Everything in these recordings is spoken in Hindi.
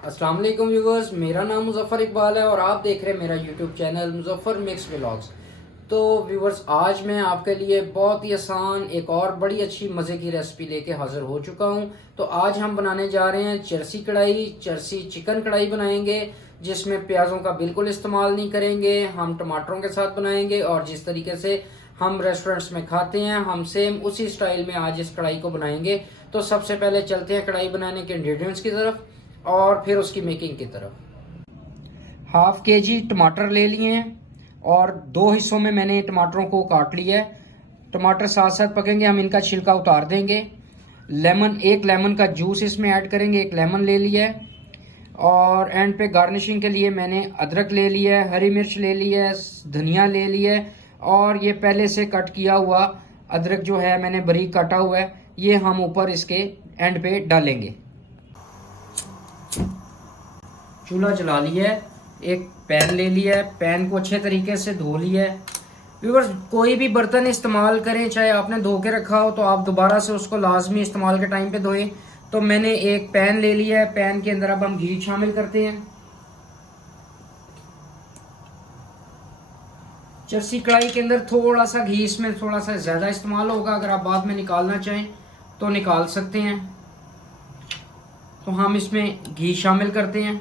अस्सलाम वालेकुम व्यूवर्स, मेरा नाम मुजफ्फर इकबाल है और आप देख रहे हैं मेरा YouTube channel Muzaffar mix vlogs. तो व्यूवर्स, आज मैं आपके लिए बहुत ही आसान एक और बड़ी अच्छी मज़े की रेसिपी लेके हाज़िर हो चुका हूं। तो आज हम बनाने जा रहे हैं चरसी कढ़ाई, चरसी चिकन कढ़ाई बनाएंगे, जिसमें प्याज़ों का बिल्कुल इस्तेमाल नहीं करेंगे। हम टमाटरों के साथ बनाएंगे और जिस तरीके से हम रेस्टोरेंट्स में खाते हैं, हम सेम उसी स्टाइल में आज इस कढ़ाई को बनाएंगे। तो सबसे पहले चलते हैं कढ़ाई बनाने के इंग्रेडिएंट्स की तरफ और फिर उसकी मेकिंग की तरफ। हाफ के जी टमाटर ले लिए हैं और दो हिस्सों में मैंने टमाटरों को काट लिया है। टमाटर साथ साथ पकेंगे, हम इनका छिलका उतार देंगे। एक लेमन का जूस इसमें ऐड करेंगे, एक लेमन ले लिया है। और एंड पे गार्निशिंग के लिए मैंने अदरक ले लिया है, हरी मिर्च ले लिया है, धनिया ले लिया है और ये पहले से कट किया हुआ अदरक जो है मैंने बारीक काटा हुआ है, ये हम ऊपर इसके एंड पे डालेंगे। चूल्हा जला लिया है, एक पैन ले लिया है, पैन को अच्छे तरीके से धो लिया है। व्यूअर्स, कोई भी बर्तन इस्तेमाल करें, चाहे आपने धो के रखा हो तो आप दोबारा से उसको लाजमी इस्तेमाल के टाइम पे धोएं। तो मैंने एक पैन ले लिया है, पैन के अंदर अब हम घी शामिल करते हैं। चरसी कढ़ाई के अंदर थोड़ा सा घी, इसमें थोड़ा सा ज़्यादा इस्तेमाल होगा, अगर आप बाद में निकालना चाहें तो निकाल सकते हैं। तो हम इसमें घी शामिल करते हैं।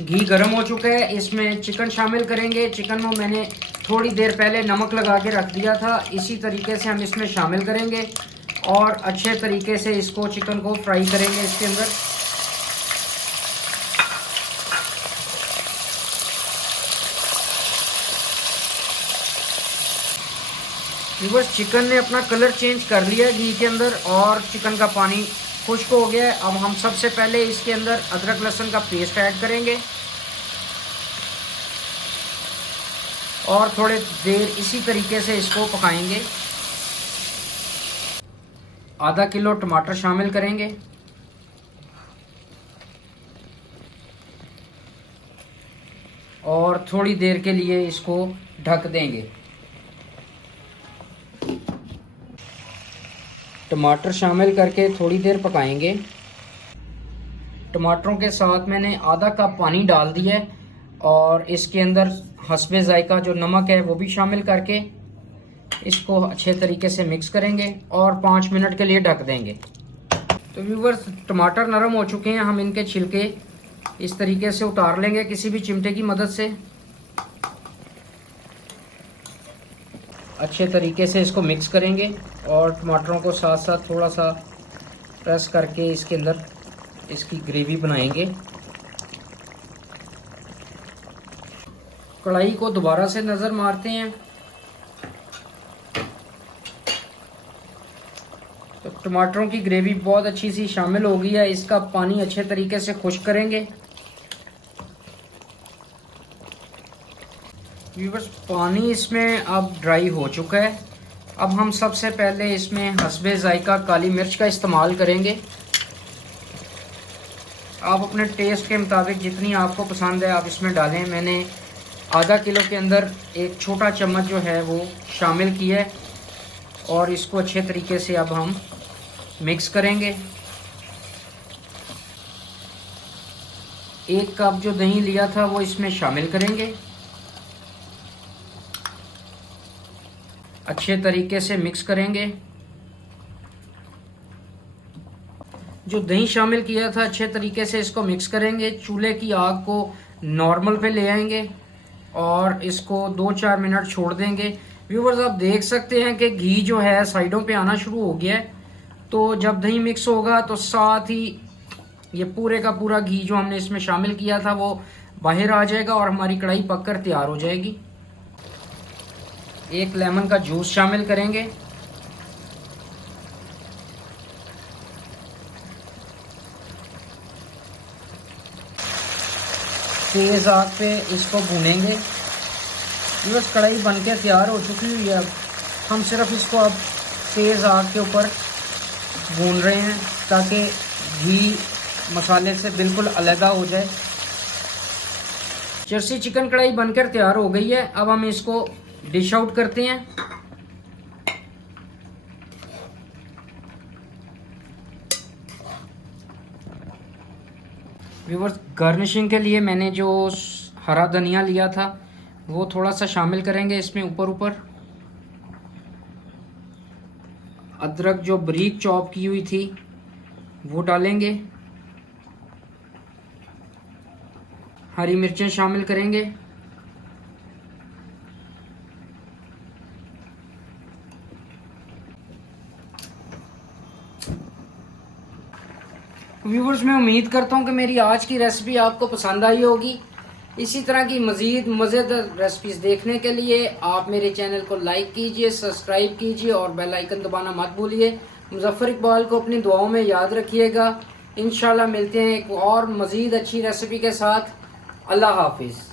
घी गर्म हो चुका है, इसमें चिकन शामिल करेंगे। चिकन में मैंने थोड़ी देर पहले नमक लगा के रख दिया था, इसी तरीके से हम इसमें शामिल करेंगे और अच्छे तरीके से इसको चिकन को फ्राई करेंगे इसके अंदर। व्यूअर्स, चिकन ने अपना कलर चेंज कर लिया है घी के अंदर और चिकन का पानी खुश्क हो गया है। अब हम सबसे पहले इसके अंदर अदरक लहसुन का पेस्ट ऐड करेंगे और थोड़े देर इसी तरीके से इसको पकाएंगे। आधा किलो टमाटर शामिल करेंगे और थोड़ी देर के लिए इसको ढक देंगे। टमाटर शामिल करके थोड़ी देर पकाएंगे। टमाटरों के साथ मैंने आधा कप पानी डाल दिया है और इसके अंदर हस्बे जायका जो नमक है वो भी शामिल करके इसको अच्छे तरीके से मिक्स करेंगे और 5 मिनट के लिए ढक देंगे। तो व्यूवर्स, टमाटर नरम हो चुके हैं, हम इनके छिलके इस तरीके से उतार लेंगे किसी भी चिमटे की मदद से। अच्छे तरीके से इसको मिक्स करेंगे और टमाटरों को साथ साथ थोड़ा सा प्रेस करके इसके अंदर इसकी ग्रेवी बनाएंगे। कढ़ाई को दोबारा से नज़र मारते हैं तो टमाटरों की ग्रेवी बहुत अच्छी सी शामिल हो गई है। इसका पानी अच्छे तरीके से खुश्क करेंगे। व्यूअर्स, पानी इसमें अब ड्राई हो चुका है। अब हम सबसे पहले इसमें हस्बे जायका काली मिर्च का इस्तेमाल करेंगे। आप अपने टेस्ट के मुताबिक जितनी आपको पसंद है आप इसमें डालें। मैंने आधा किलो के अंदर एक छोटा चम्मच जो है वो शामिल किया है और इसको अच्छे तरीके से अब हम मिक्स करेंगे। एक कप जो दही लिया था वो इसमें शामिल करेंगे। अच्छे तरीके से मिक्स करेंगे। जो दही शामिल किया था अच्छे तरीके से इसको मिक्स करेंगे। चूल्हे की आग को नॉर्मल पे ले आएंगे और इसको 2-4 मिनट छोड़ देंगे। व्यूवर्स, आप देख सकते हैं कि घी जो है साइडों पे आना शुरू हो गया है। तो जब दही मिक्स होगा तो साथ ही ये पूरे का पूरा घी जो हमने इसमें शामिल किया था वो बाहर आ जाएगा और हमारी कढ़ाई पककर तैयार हो जाएगी। एक लेमन का जूस शामिल करेंगे। तेज आग पे इसको भूनेंगे। बस कढ़ाई बनके तैयार हो चुकी हुई है। अब हम सिर्फ इसको अब तेज आग के ऊपर भून रहे हैं ताकि घी मसाले से बिल्कुल अलग हो जाए। चरसी चिकन कढ़ाई बनकर तैयार हो गई है। अब हम इसको डिश आउट करते हैं। व्यूवर्स, गार्निशिंग के लिए मैंने जो हरा धनिया लिया था वो थोड़ा सा शामिल करेंगे इसमें ऊपर ऊपर। अदरक जो बारीक चॉप की हुई थी वो डालेंगे। हरी मिर्चें शामिल करेंगे। व्यूवर्स, मैं उम्मीद करता हूँ कि मेरी आज की रेसिपी आपको पसंद आई होगी। इसी तरह की मज़ीद मज़ेदार रेसिपीज देखने के लिए आप मेरे चैनल को लाइक कीजिए, सब्सक्राइब कीजिए और बेल आइकन दबाना मत भूलिए। मुज़फ़्फ़र इकबाल को अपनी दुआओं में याद रखिएगा। इंशाल्लाह मिलते हैं एक और मज़ीद अच्छी रेसिपी के साथ। अल्लाह हाफिज़।